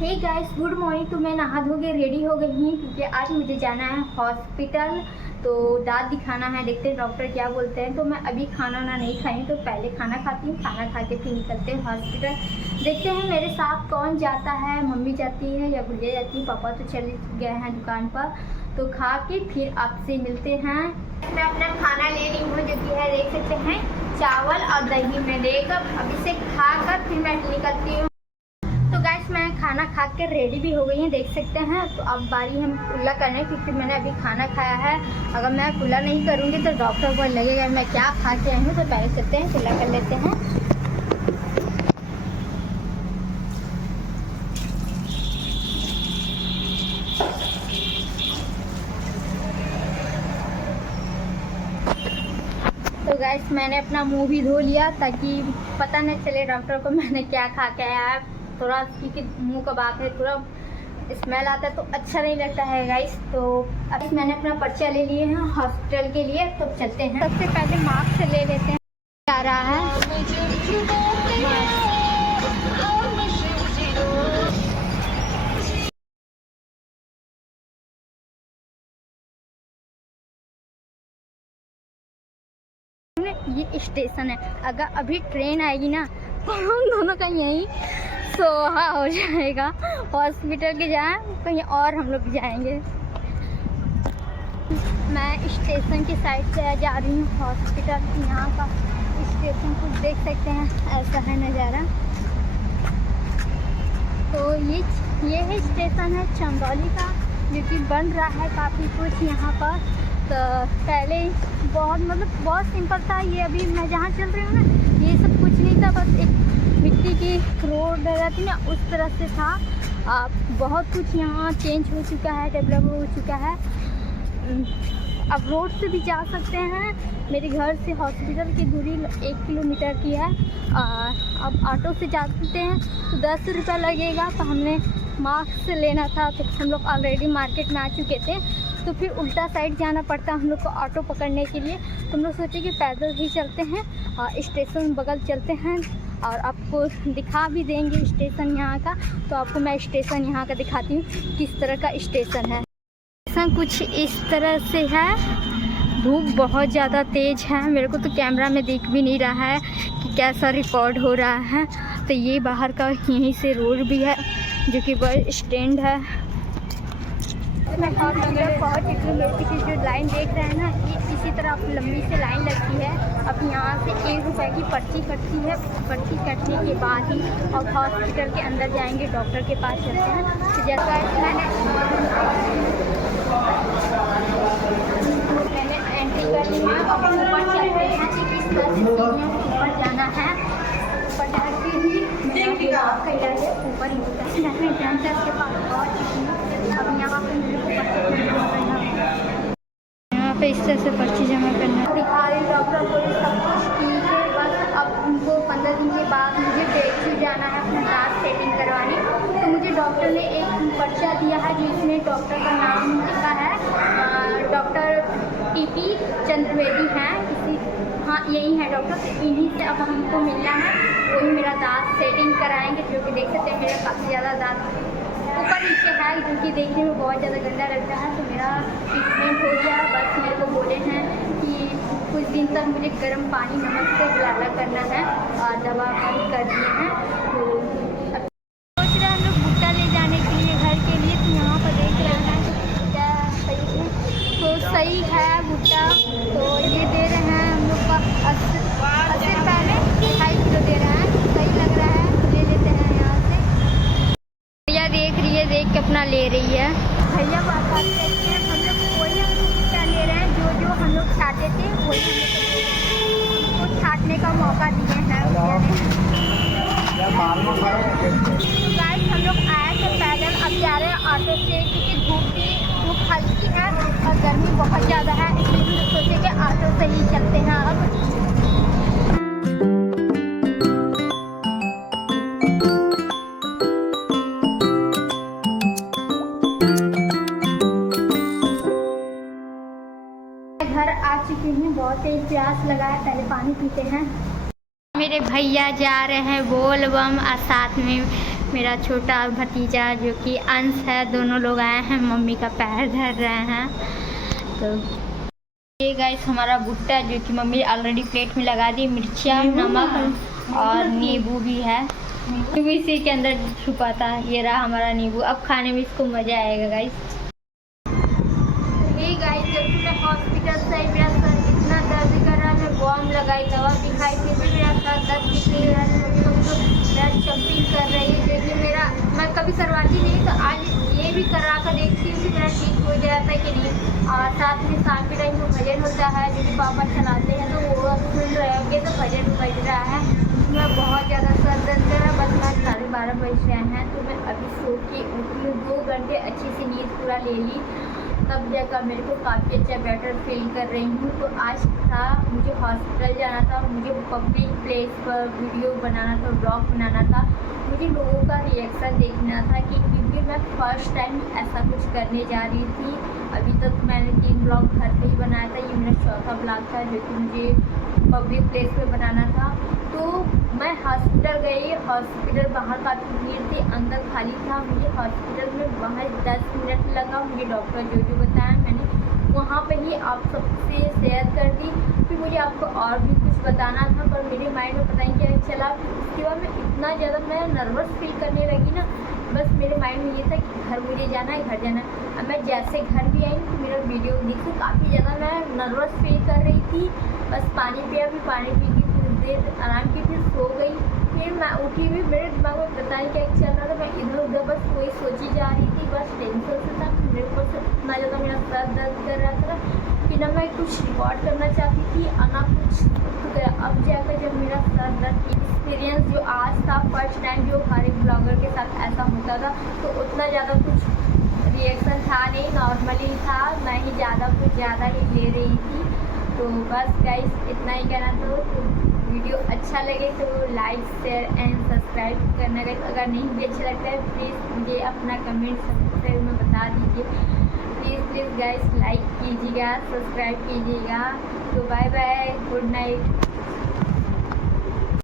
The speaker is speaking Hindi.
Hey guys, good morning. तो मैं नहा धो के रेडी हो गई हूँ क्योंकि आज मुझे जाना है हॉस्पिटल। तो दांत दिखाना है, देखते हैं डॉक्टर क्या बोलते हैं। तो मैं अभी खाना ना नहीं खाई, तो पहले खाना खाती हूँ, खाना खा के फिर निकलते हैं हॉस्पिटल। देखते हैं मेरे साथ कौन जाता है, मम्मी जाती है या भैया जाती है। पापा तो चले गए हैं दुकान पर। तो खा के फिर आपसे मिलते हैं। मैं अपना खाना ले रही हूँ जो कि है, देख सकते हैं, चावल और दही में लेकर अभी से खा कर फिर मैं निकलती हूँ। तो गाइस, मैं खाना खा के रेडी भी हो गई हूँ, देख सकते हैं। तो अब बारी है कुल्ला करने की, क्योंकि मैंने अभी खाना खाया है। अगर मैं कुल्ला नहीं करूँगी तो डॉक्टर को लगेगा मैं क्या खा के आई हूँ। तो पहले चलते हैं कुल्ला कर लेते हैं। तो गाइस, मैंने अपना मुंह भी धो लिया ताकि पता नहीं चले डॉक्टर को मैंने क्या खा के आया है। थोड़ा क्योंकि मुंह का बात है, थोड़ा स्मेल आता है तो अच्छा नहीं लगता है गाइस। तो अभी मैंने अपना पर्चा ले लिए हैं हॉस्पिटल के लिए। तो चलते हैं। सबसे पहले मास्क ले लेते हैं। आ रहा है ये स्टेशन है। अगर अभी ट्रेन आएगी ना तो हम दोनों का यहीं सोहा हो जाएगा। हॉस्पिटल के जाए कहीं और हम लोग जाएंगे। मैं स्टेशन की साइड से जा रही हूँ हॉस्पिटल। यहाँ का स्टेशन कुछ देख सकते हैं, ऐसा है नज़ारा। तो ये है स्टेशन है चंदौली का, जो कि बन रहा है काफ़ी कुछ यहाँ पर। तो पहले बहुत सिंपल था। ये अभी मैं जहाँ चल रही हूँ ना, ये सब कुछ नहीं था, बस एक मिट्टी की रोड रहती ना, उस तरह से था। बहुत कुछ यहाँ चेंज हो चुका है, डेवलप हो चुका है। अब रोड से भी जा सकते हैं। मेरे घर से हॉस्पिटल की दूरी 1 किलोमीटर की है। अब ऑटो से जा सकते हैं तो 10 रुपये लगेगा। तो हमने मास्क लेना था, तो हम लोग ऑलरेडी मार्केट में आ चुके थे। तो फिर उल्टा साइड जाना पड़ता हम लोग को ऑटो पकड़ने के लिए। तो हम लोग सोचे कि पैदल ही चलते हैं, स्टेशन बगल चलते हैं और आपको दिखा भी देंगे स्टेशन यहाँ का। तो आपको मैं स्टेशन यहाँ का दिखाती हूँ किस तरह का स्टेशन है। स्टेशन कुछ इस तरह से है। धूप बहुत ज़्यादा तेज़ है, मेरे को तो कैमरा में दिख भी नहीं रहा है कि कैसा रिकॉर्ड हो रहा है। तो ये बाहर का यहीं से रोड भी है, जो कि बस स्टैंड है। मैं हॉस्पिटल पहुँच चुकी हूँ। मेरे पीछे जो लाइन देख रहे हैं ना, ये इसी तरह आप लंबी से लाइन लगती है। अब यहाँ से 1 रुपये की पर्ची कटती है। पर्ची कटने के बाद ही अब हॉस्पिटल के अंदर जाएंगे, डॉक्टर के पास चलते हैं। तो जैसा मैंने एंट्री कर ली है, अब ऊपर चलते हैं कि किस तरह से ऊपर जाना है। ऊपर जाके ही आपका इलाज ऊपर ही होता है। मैं कैंसर के पास पहुँच चुकी हूँ। अब यहाँ पे मेरे को पर्ची जमा करना है। यहाँ पे इस तरह से पर्ची जमा करना है। दिखा रही डॉक्टर को सब कुछ ठीक है। बस अब उनको 15 दिन के बाद मुझे डेट जाना है अपना दांत सेटिंग करवाने। तो मुझे डॉक्टर ने एक पर्चा दिया है जिसमें डॉक्टर का नाम लिखा है। डॉक्टर टीपी चंद्रवेदी हैं, हाँ यही है डॉक्टर। तो इन्हीं से अब हमको मिलना है, वही मेरा दांत सेटिंग कराएंगे। जो कि देख सकते हैं मेरा काफ़ी ज़्यादा दांत ऊपर नीचे है, जो कि देखने में बहुत ज़्यादा गंदा लगता है। तो मेरा ट्रीटमेंट हो गया। बस मेरे को बोले हैं कि कुछ दिन तक मुझे गर्म पानी नमक से गलाला करना है और दवा बंद कर दिए हैं। तो सोच रहे हैं हम लोग भुट्टा ले जाने के लिए घर के लिए। तो यहाँ पर देख रहे हैं क्या सही है, तो सही है भुट्टा। तो ये दे रहे हैं हम लोग का 80 रुपये में 2.5 किलो दे रहे हैं। सही लग रहा है, ले लेते हैं यहाँ से। भैया देख रही है, देख के अपना ले रही है। भैया बात करते हैं, हम लोग वही भुट्टा ले रहे हैं जो हम लोग चाहते थे, वही हम लोग को छाटने का मौका दिए हैं। गाइस, हम लोग आए थे पैदल, अब जा रहे हैं ऑटो से, क्योंकि धूप हल्की है और गर्मी बहुत ज़्यादा है। इसलिए हम लोग सोचे कि ऑटो से ही चलते हैं। अब घर आ चुकी हूँ, बहुत तेज प्यास लगा है, पहले पानी पीते हैं। मेरे भैया जा रहे हैं बोल बम और साथ में मेरा छोटा भतीजा जो कि अंश है, दोनों लोग आए हैं, मम्मी का पैर धर रहे हैं। तो ये गाइस हमारा भुट्टा जो कि मम्मी ऑलरेडी प्लेट में लगा दी, मिर्चियाँ, नमक और नींबू भी है, नींबू इसी के अंदर छुपा था। ये रहा हमारा नींबू, अब खाने में इसको मज़ा आएगा गाइस। ये गाइस जब मैं हॉस्पिटल से आई, मेरा सर इतना दर्द कर रहा है, बॉम लगाई, दवा दिखाई, फिर भी मेरा सर दर्द दिख रहा है, मैं जंपिंग कर रही है। देखिए मेरा, मैं कभी करवाती नहीं, तो आज ये भी करा कर देखती हूँ कि मेरा ठीक हो जाता है कि नहीं। और साथ में शाम के टाइम में भजन होता है, जो कि पापा चलाते हैं, तो वो सुन रहे होंगे, तो भजन बज रहा है। मैं बहुत ज़्यादा सर दर्द कर रहा है, बस मैं 12:30 बज रहे हैं, तो मैं अभी सो के उठी हूँ, 2 घंटे अच्छी सी नींद पूरा ले ली, तब जाकर मेरे को काफ़ी अच्छा बेटर फील कर रही हूँ। तो आज था, मुझे हॉस्पिटल जाना था, मुझे पब्लिक प्लेस पर वीडियो बनाना था, ब्लॉग बनाना था, मुझे लोगों का रिएक्शन देखना था, कि क्योंकि मैं फर्स्ट टाइम ऐसा कुछ करने जा रही थी। अभी तक मैंने 3 ब्लॉग घर पे ही बनाया था, ये मेरा चौथा ब्लॉग था जो कि मुझे पब्लिक प्लेस पे बनाना था। तो मैं हॉस्पिटल गई, हॉस्पिटल बाहर काफ़ी भीड़ थी, अंदर खाली था। मुझे हॉस्पिटल में बाहर 10 मिनट लगा, मुझे डॉक्टर जो बताया मैंने वहाँ पे ही आप सबसे शेयर कर दी। फिर मुझे आपको और भी कुछ बताना था, पर मेरे माइंड में पता नहीं क्या चला। उसके बाद मैं इतना ज़्यादा मैं नर्वस फील करने लगी ना, बस मेरे माइंड में ये था कि घर मुझे जाना है, घर जाना है। अब मैं जैसे घर भी आई तो मेरा वीडियो देखी, काफ़ी ज़्यादा मैं नर्वस फील कर रही थी। बस पानी पिया, भी पानी पी के कुछ देर आराम की, फिर सो गई। फिर मैं उठी भी, मेरे दिमाग में पता नहीं क्या चल रहा था, मैं इधर उधर बस वही सोची जा रही थी, बस टेंशन से था। मेरे को इतना ज़्यादा मेरा सर दर्द कर रहा था कि ना मैं कुछ रिकॉर्ड करना चाहती थी और ना कुछ। अब जाकर जब मेरा सर दर्द एक्सपीरियंस जो आज था, फर्स्ट टाइम जो हर एक ब्लॉगर के साथ ऐसा होता था, तो उतना ज़्यादा कुछ रिएक्शन था नहीं, नॉर्मली था, मैं ही ज़्यादा ही ले रही थी। तो बस गाइस इतना ही कहना। तो वीडियो अच्छा लगे तो लाइक, शेयर एंड सब्सक्राइब करना गाइस। अगर नहीं भी अच्छा लगता है प्लीज़ मुझे अपना कमेंट सब्सक्राइब में बता दीजिए। प्लीज़ गाइस लाइक कीजिएगा, सब्सक्राइब कीजिएगा। तो बाय बाय, गुड नाइट।